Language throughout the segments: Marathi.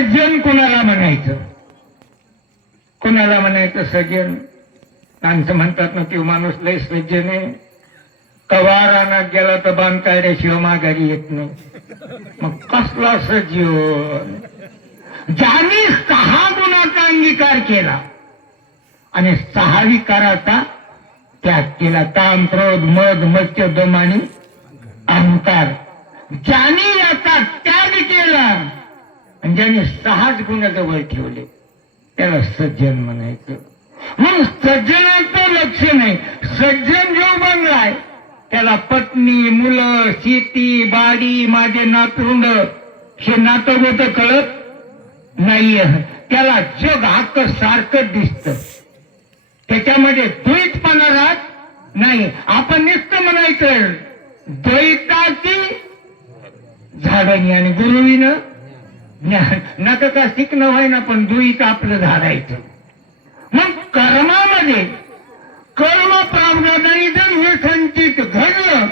सज्जन कोणाला म्हणायचं? कोणाला म्हणायचं सज्जन? माणसं म्हणतात ना, तो माणूस लय सज्जन आहे, कवा रानात गेला तर बाण काढल्याशिवाय माघारी येत नाही. मग कसला सज्जन? ज्याने 6 गुणाचा अंगीकार केला आणि 6 विकाराचा त्याग केला. काम, क्रोध, मद, मत्स्य, दम आणि अहंकार. ज्याने याचा त्याग केला आणि ज्याने 6 गुण जवळ ठेवले त्याला सज्जन म्हणायचं. मग सज्जनाचं लक्षण आहे. सज्जन जो बनलाय त्याला पत्नी, मुलं, शेती, बाडी, माझे नातरुंड हे नातं गोतं कळत नाहीये. त्याला जग हक्क सारखं दिसतं, त्याच्यामध्ये द्वैतपणा राहत नाही. आपण नुसतं म्हणायचं द्वैताची झाडणी आणि गुरुविनं ज्ञान. नका का शिकणं व्हाय ना, पण द्वैत आपलं झाडायचं. मग कर्मामध्ये कर्म प्रारब्धाने जर हे संचित घडलं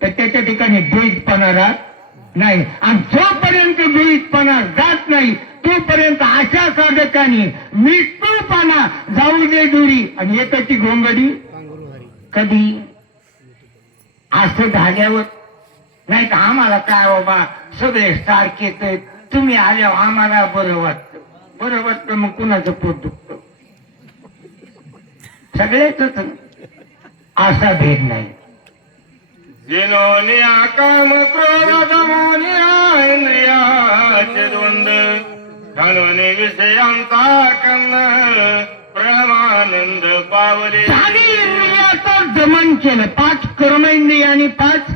तर त्याच्या ठिकाणी द्वैतपणा राहत नाही. आणि जोपर्यंत द्वैतपणा जात नाही तोपर्यंत अशा साधकांनी मृत्यूपणा जाऊ दे दुरी आणि एकाची घोंगडी कधी असं झाल्यावर. नाही तर आम्हाला काय बाबा सगळे सारखेच आहेत, तुम्ही आल्यावर आम्हाला बरं वाटतं. बरं वाटतं मग कुणाचं पोट दुखतं? सगळेच असा भेद नाही. जिनोनी काम क्रोध दमोनी इंद्रियाचे द्वंद घालून विषयांचा कन्न प्रेमानंद पावले. इंद्रियाचं दमन केलं. 5 कर्मेंद्रिय आणि 5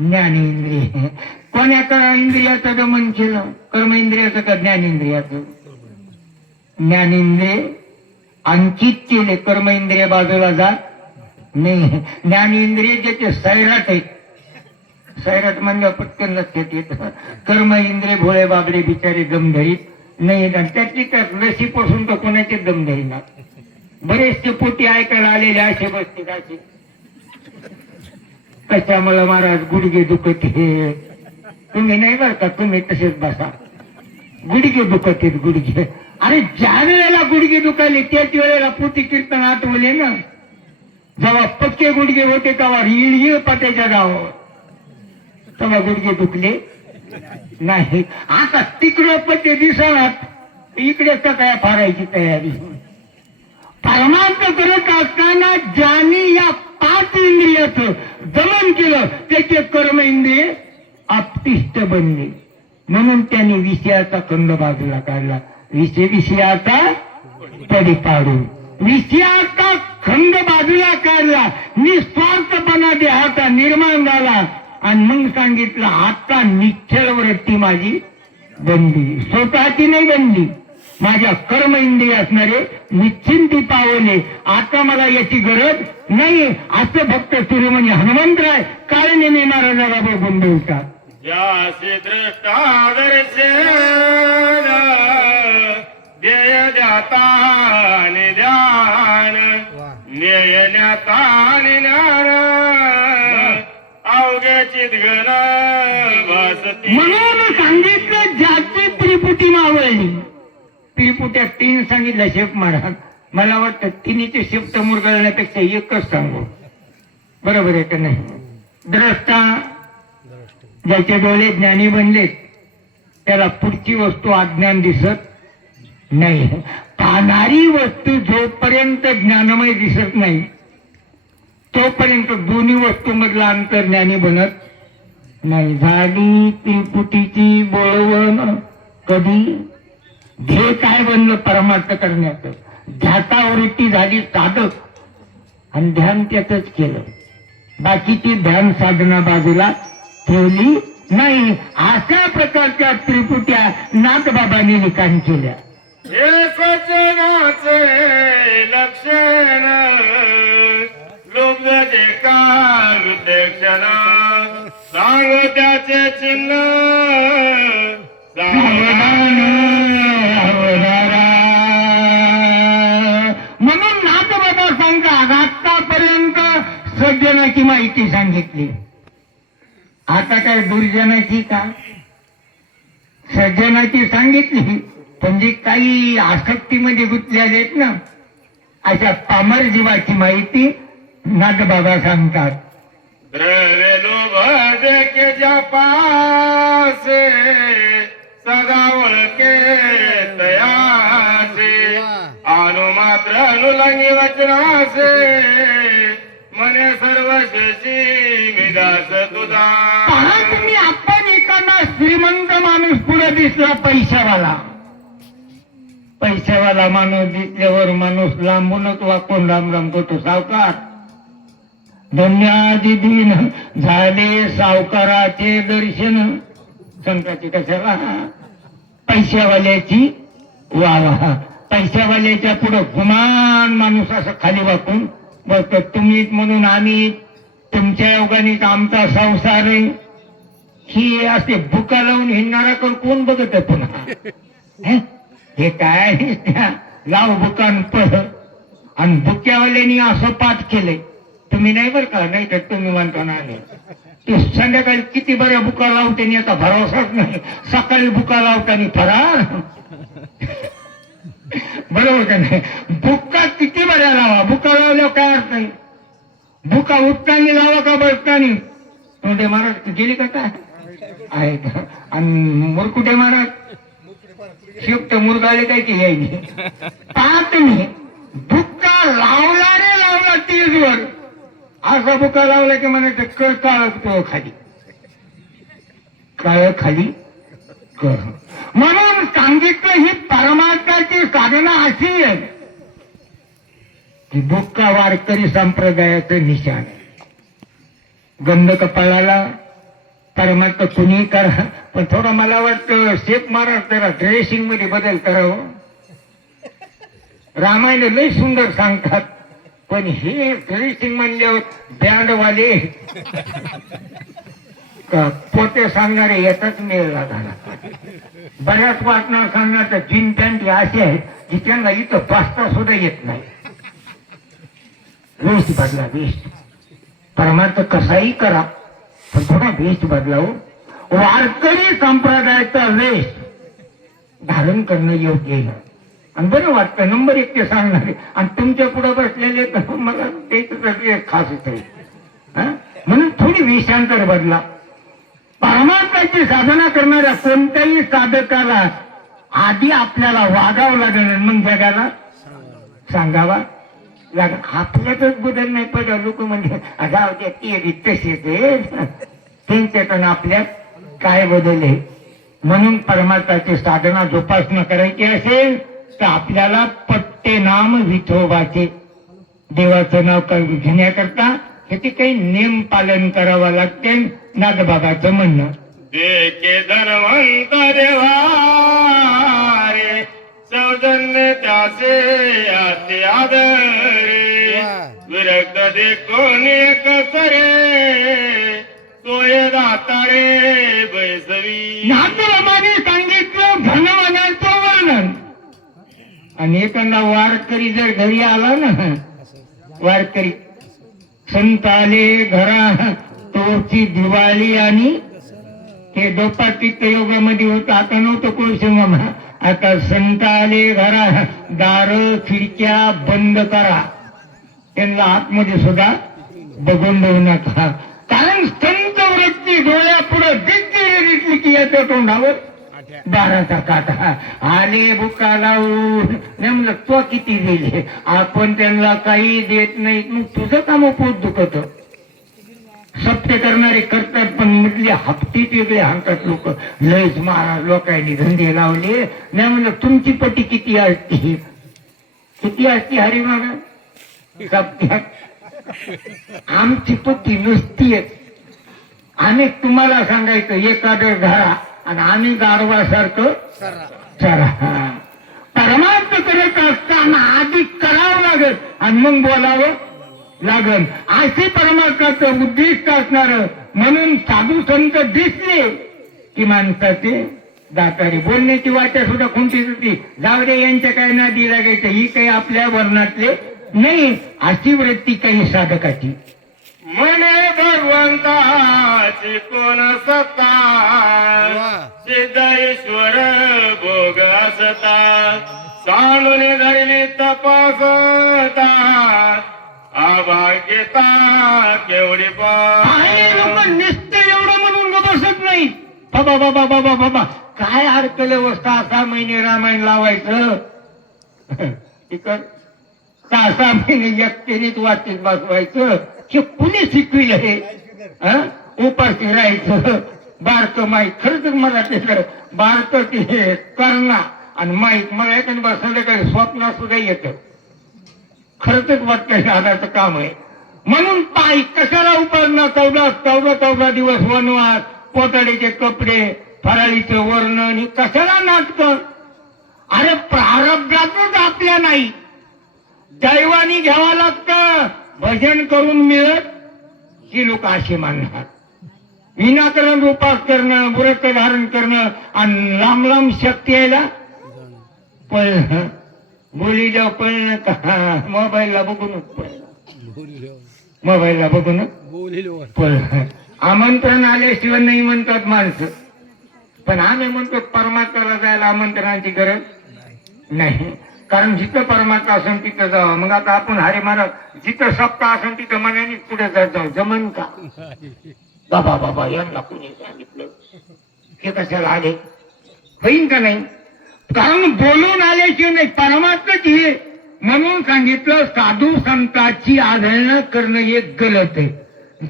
ज्ञानेंद्रिय. कोण्या इंद्रियाचं दमन केलं? कर्मेंद्रियाचं का ज्ञानेंद्रियाचं? ज्ञानेंद्रिय अंकित केले. कर्मेंद्रिय बाजूला जात नाही. ज्ञानेंद्रिय ज्याचे सैराट आहेत, सैराट म्हणजे पटकन लक्षात येत. कर्म इंद्रिय भोळे बाबडे बिचारे दमधरीत नाही. त्याची तर लसीपासून तर कोणाचे दमधरी ना. बरेचसे पोटी ऐकायला आलेले असे बसतील असे, कशामुळे महाराज गुडघे दुखत हे. तुम्ही नाही बर का, तुम्ही तसेच बसा. गुडघे दुखत आहेत गुडघे. अरे ज्या वेळेला गुडघे दुखायले त्याच वेळेला पोटी कीर्तन आठवले ना. जेव्हा पक्के गुडघे होते तेव्हा रीळ पाट्याच्या गावावर, तेव्हा गुडघे दुखले नाही. आता तिकडे पट्टे दिसणार, इकडे तर काय फारायची तयारी. परमार्थ करत असताना ज्याने या 5 इंद्रियाचं दमन केलं त्याचे कर्म इंद्रिय आपतिष्ठ बनले. म्हणून त्यांनी विषयाचा खंड बाजूला काढला. विषयाचा पडी पाडून विषयाचा खंड बाजूला काढला. निस्वार्थपणा देहाचा निर्माण झाला आणि मग सांगितलं आता निश्चल वृत्ती माझी बनली. स्वतःची नाही बनली, माझ्या कर्म इंद्रिय असणारे निश्चिंती पावले. आता मला याची गरज नाही असं भक्त शिरोमणी हनुमंतराय काळनेमी महाराजाला बघून बोलतात. ज्यासी दृष्टादर्शन ध्येय ध्याता ध्यान न्याय न्याता ज्ञान अवघ्याची घन वासती. म्हणून सांगितलं ज्याची त्रिपुटी मावळली. त्रिपुट्यात 3 सांगितलं शेप महाराज. मला वाटतं तिन्हीचे शेप्ट मुरगळण्यापेक्षा एकच सांगू. बरोबर आहे का नाही? द्रष्टा ज्याचे डोळे ज्ञानी बनलेत त्याला पुढची वस्तू अज्ञान दिसत नाही. पाहणारी वस्तू जोपर्यंत ज्ञानमय दिसत नाही तोपर्यंत दोन्ही वस्तू मधला अंतर ज्ञानी बनत नाही. झाली त्रिपुटीची बोलवण कधी. ध्येय काय बनलं? परमार्थ करण्याचं. ध्यातावृत्ती झाली साधक आणि ध्यान त्याच केलं. बाकीची ध्यान साधना बाजूला ठेवली नाही. अशा प्रकारच्या त्रिपुट्या नाथबाबांनी लिखाण केल्या. एकचनाचे लक्षण लोभचे काल क्षण सांग त्याचे चिन्ह म्हणून नाथबाबा सांगतात आतापर्यंत सज्जनाची माहिती सांगितली. आता काय दुर्जनाची का? सज्जनाची सांगितली, पण जी काही आसक्तीमध्ये गुंतलेले आहेत ना, अशा पामर जीवाची माहिती नाथबाबा सांगतात. द्रव्य लोभ के ज्या पास सदा ओळखे तयासे अनुमात्र अनुलंगी वचनासे मने सर्व शेषी विदास तुझा. पहा तुम्ही, आपण एखादा श्रीमंत माणूस पुढे दिसला, पैशावाला माणूस दिसल्यावर माणूस लांबूनच वाकून राम राम करतो. सावकार धन्यादी दिन झाले सावकाराचे दर्शन. संताची कशाला? पैशावाल्याची वा. पैशावाल्याच्या पुढे गुमान माणूस असं खाली वाकून बघतो. तुम्ही म्हणून आम्ही, तुमच्या योगाने आमचा संसार आहे. ही असे बुका लावून हिंडणारा कोण बघत आहे पुन्हा? हे काय लाव बुकान पळ. आणि बुक्यावाल्यानी असं पाठ केलंय, तुम्ही नाही बरं का, नाही तर तुम्ही म्हणतो ना ते संध्याकाळी किती बऱ्या बुका लावते आता भरोसाच नाही. सकाळी बुका लावताना फरार. बरोबर का नाही? बुक्का किती बऱ्या लावा, बुका लावल्यावर काय अर्थ नाही. बुका उठताना लावा का बसताना? तोंडे महाराज गेली का काय आहेत? आणि मुरकुटे महाराज शिफ्ट मुरगाले काय की यायची. पहा तुम्ही, बुक्का लावला रे लावला तीजवर. असा बुका लावला की म्हणायचं क काळ खाली, काळ खाली कर. म्हणून सांगितलं ही परमार्थाची साधना अशी आहे की बुक्का वारकरी संप्रदायाचं निशाण आहे. गंध कपाळाला परमार्थ कुणी करा, पण थोडं मला वाटतं शेख महाराज जरा ड्रेसिंग मध्ये बदल करावं. रामायण लय सुंदर सांगतात, पण हे ड्रेसिंग म्हणल्यावर बँडवाले पोते सांगणारे याचाच मेळ झाला. बऱ्याच वाटणार सांगणार तर जीन पॅन्ट असे आहेत की त्यांना इथं बसता सुद्धा येत नाही. वेश बदला, वेश. परमार्थ कसाही करा, पण थोडा वेश बदलाव. वारकरी संप्रदायाचा वेश धारण करणं योग्य आहे. आणि बरं वाटतं, नंबर 1 ते सांगणारे. आणि तुमच्या पुढे बसलेले तर मला ते खास आहे. म्हणून थोडी वेशांतर बदला. परमार्थाची साधना करणाऱ्या कोणत्याही साधकाला आधी आपल्याला वागावं लागेल, मग जगाला सांगावा लागेल. आपल्यातच बदल नाही पडला. लोक म्हणजे जाऊ द्या ते तसेच त्यांच्याकडून आपल्यात काय बदल आहे. म्हणून परमार्थाची साधना जोपासना करायची असेल तर आपल्याला पट्टे नाम विठोबाचे, देवाचं नाव घेण्याकरता त्याचे काही नेम पालन करावं लागते. नागबाबाचं म्हणणं, देखे धनवंत देवा रे सौजन्य त्याचे आते आदरे विरक्त दे कोणी कसरे सोय दातारे बैसवी. नागबाबाने सांगितलं धनवानाचं वर्णन. आणि एखादा वारकरी जर घरी आला ना, वारकरी संत आले घरा तोची दिवाळी आणि हे दोपातीत योगामध्ये होतं. आता नव्हतं कोळशे मामा. आता संत आले घरा, दार खिडक्या बंद करा, त्यांना आतमध्ये सुद्धा बघून देऊ नका. कारण संत वृत्ती डोळ्यापुढे दिसली की याच्या तोंडावर 12चा काटा. आले बुका लावून नेमलं तो किती दिले, आपण त्यांना काही देत नाही. मग तुझं काम पोट दुखत. सत्य करणारे करतात, पण मधले हप्तीत वेगळे हाणतात लोक. लयच महाराज लोकांनी धंदे लावले. नाही म्हणलं तुमची पटी किती असते, किती असते हरी महाराज सप्त्यात? आमची पटी नुसती आहे. आम्ही तुम्हाला सांगायचं एखादं घरा आणि आम्ही गाढवासारखं चरा. परमार्थ करत असताना आधी करावं लागेल आणि मग बोलावं लागेल. अशी परमार्थाचं उद्दिष्ट असणार. म्हणून साधू संत दिसले की माणसाचे दातारी. बोलण्याची वाचा सुद्धा कोणतीच होती. जाऊ दे यांच्या काय नादी लागायचं, ही काही आपल्या वर्णातले नाही. अशी वृत्ती काही साधकाची. म्हणे भगवंताची कोण सत्ता सिद्ध ईश्वर करता सांडून धरली तपासता अभाग्यता केवढी काही लोक नुसते एवढं म्हणून ग बसत नाही. बाबा बाबा बाबा बाबा काय अडकले अवस्था 6 महिने रामायण लावायचं तिकड 6 महिने एकटेरीत वाटीत बसवायचं हे कुणी शिकविलं हे उपाशी राहायचं. बारक माईक खरं तर मराठीकडे बारक ते करणा आणि माईक मला एखादी बसवलं काही स्वप्न सुद्धा येतं. खरंच वाटतं दादाचं काम आहे म्हणून पाय कशाला उपरणं 14 दिवस वनवास पोटाडीचे कपडे फराळीचं वर्णन कशाला नाटक. अरे प्रारब्धातच आपल्या नाही दैवानी घ्यावा लागतं. भजन करून मिळत ही लोक असे मानणार. विनाकरण उपास करणं व्रत धारण करणं आणि लांब लांब शक्ती यायला पळणं बोलीला पळणं का मोबाईलला बघूनच पळणं मोबाईलला बघूनच पळणं. आमंत्रण आल्याशिवाय नाही म्हणतात माणसं पण आम्ही म्हणतो परमात्म्याला जायला आमंत्रणाची गरज नाही. कारण जिथं परमात्मा असेल तिथं जावं. मग आता आपण हरे महाराज जिथं सप्ताह असेल तिथं मनाने पुढे जाऊ जमन का. बाबा बाबा यांना कुणी सांगितलं हे कशाला आले होईन का नाही. कारण बोलून आल्याशिवाय नाही परमात्माच हे म्हणून सांगितलं साधू संतांची आराधना करणं एक गलत आहे.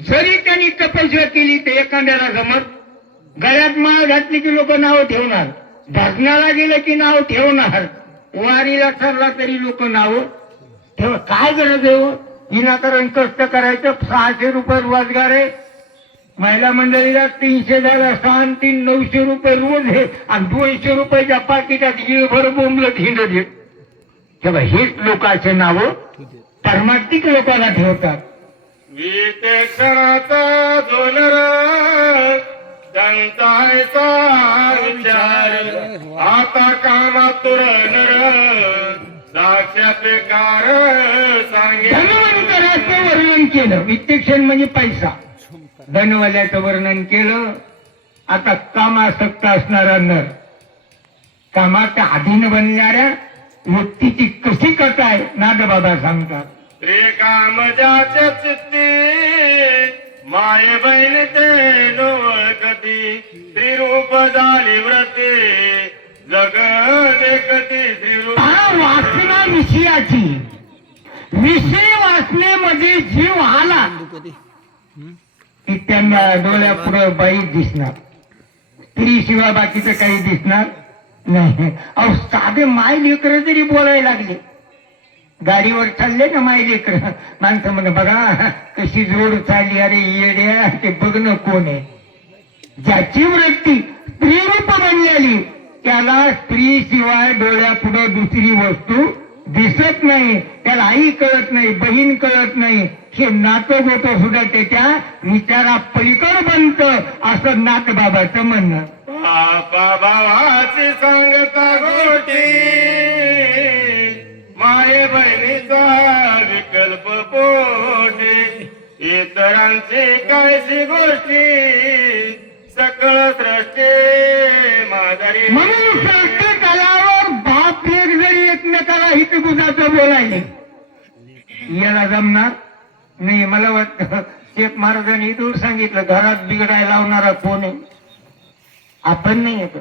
जरी त्यांनी तपस्या केली तर एखाद्याला जमत. गळ्यात माळ घातली की लोक नाव ठेवणार. भजनाला गेलं की नाव ठेवणार. वारीला ठरला तरी लोक नाव ठेव. काय गरज आहे विनाकारण कष्ट करायचं. 600 रुपये रोजगार आहे. महिला मंडळीला 300 झाला 6 3 900 रुपये रोज आहे आणि 200 रुपयाच्या पाकिटात भर बोंबलं हिंडत येत. तेव्हा हेच लोकांचे नाव परमार्थिक लोकांना ठेवतात. वितेक्षणाचा दोनर जनताचा विचार आता कामातुर नर साक्षात्कार सांगे. धनवंतराचं वर्णन केलं. वित्तेक्षण म्हणजे पैसा. धनवाल्याचं वर्णन केलं. आता कामासक्त असणारा नर कामाच्या अधीन बनणाऱ्या व्यक्तीची कशी कथा आहे नादबाबा सांगतात. काम ज्याच्या चित्ती माये बहीण ते लोळकती त्रिरूप झाली व्रते जग देखती त्रिरूप. वासना विषयाची विषय वासनेमध्ये जीव आला की त्यांना डोळ्यापुढे बाई दिसणार. स्त्री शिवाय बाकीचं काही दिसणार नाही. अहो साधे माय लेकर जरी बोलायला लागले गाडीवर चालले ना माय लेकर माणसं म्हणे बघा कशी जोड चालली. अरे येड्या ते बघणं कोण आहे. ज्याची वृत्ती स्त्रीरूप बनलेली त्याला स्त्री शिवाय डोळ्यापुढे दुसरी वस्तू दिसत नाही. त्याला आई कळत नाही बहीण कळत नाही. हे नातं होतं सुद्धा त्याच्या विचारा पलीकड बनत असं नाथ बाबाचं म्हणणं. बापा भावाची सांगता गोटी माये बहिणीचा विकल्प पोटी इतरांची कायची गोष्टी सकळ सृष्टी माधुरी. म्हणून प्रत्येकावर बाप लेक जरी एकमेकाला हितगुजाचं बोलायले याला जमणार नाही. मला वाटतं शेख महाराजांनी दूर सांगितलं घरात बिघडायला लावणारा कोण आहे. आपण नाही येत.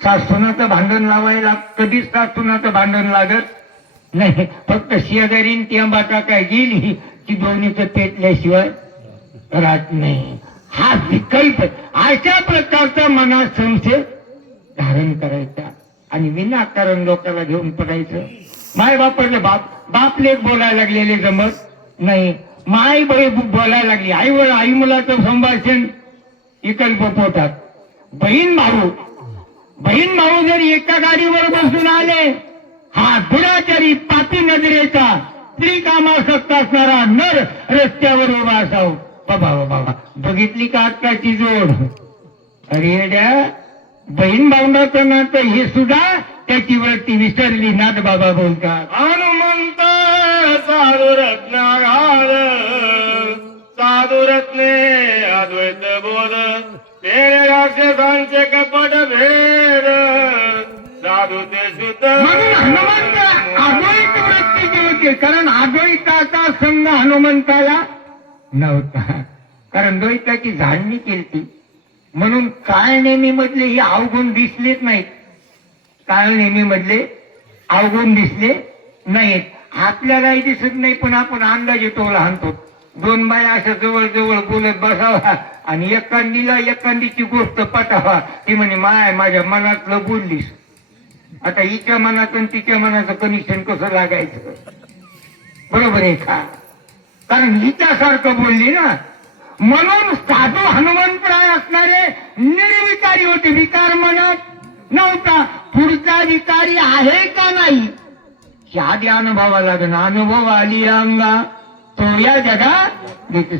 सासूनाचं भांडण लावायला कधीच सासूनाचं भांडण लागत नाही. फक्त शेजारीन टेंबाटा काय गेली की दोन्हीचं पेटल्याशिवाय राहत नाही. हा विकल्प अशा प्रकारचा मनात संशय धारण करायचा आणि विनाकारण लोकांना घेऊन पडायचं. माय बापाला बाप लेक बोलायला लागलेले जमत नाही. माय बाई बोलायला लागली आई मुलाचं संभाषण विकल्प पोटात. बहीण भाऊ जर एका गाडीवर बसून आले हा दुराचारी पापी नजरेचा स्त्री कामासक्त असणारा नर रस्त्यावर उभा असावं. बाबा बाबा बघितली का आत्ताची जोड. अरे बहीण भावनाचं नातं हे सुद्धा त्याची वृत्ती विसरली. नाथ बाबा बोलतात. हनुमंत साधू रत्नागार साधू रत्ने अद्वैत बोध तेरे राक्षसांचे कपट भेद हनुमंताला नव्हता, कारण द्वैताची झाडणी केली. म्हणून काळ नेमी मधले हे अवगुण दिसलेच नाहीत. काळ नेमी मधले अवगुण दिसले नाहीत. आपल्यालाही दिसत नाही, पण आपण अंदाजे टोला आणतो. दोन बाया अशा जवळ जवळ बोलत बसावा आणि एकांदीला एकांदीची गोष्ट पटावा. ती म्हणे माझ्या मनातलं बोललीस. आता हिच्या मनाचं आणि तिच्या मनाचं कनेक्शन कसं लागायचं? बरोबर आहे का? कारण हिच्यासारखं बोलली ना. म्हणून साधू हनुमंतराय असणारे निर्विकारी होते. विकार मनात नव्हता. पुढचा विकारी आहे का नाही हे आधी अनुभवा लागेल. अनुभव आली अंगा तो या जगात.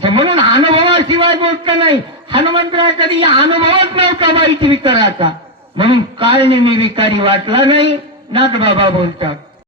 म्हणून अनुभवाशिवाय गोष्ट नाही. हनुमंतराय कधी अनुभवच नव्हता वाईट विकाराचा, म्हणून काळ नेहमी विकारी वाटला नाही. नाथ बाबा बोलतात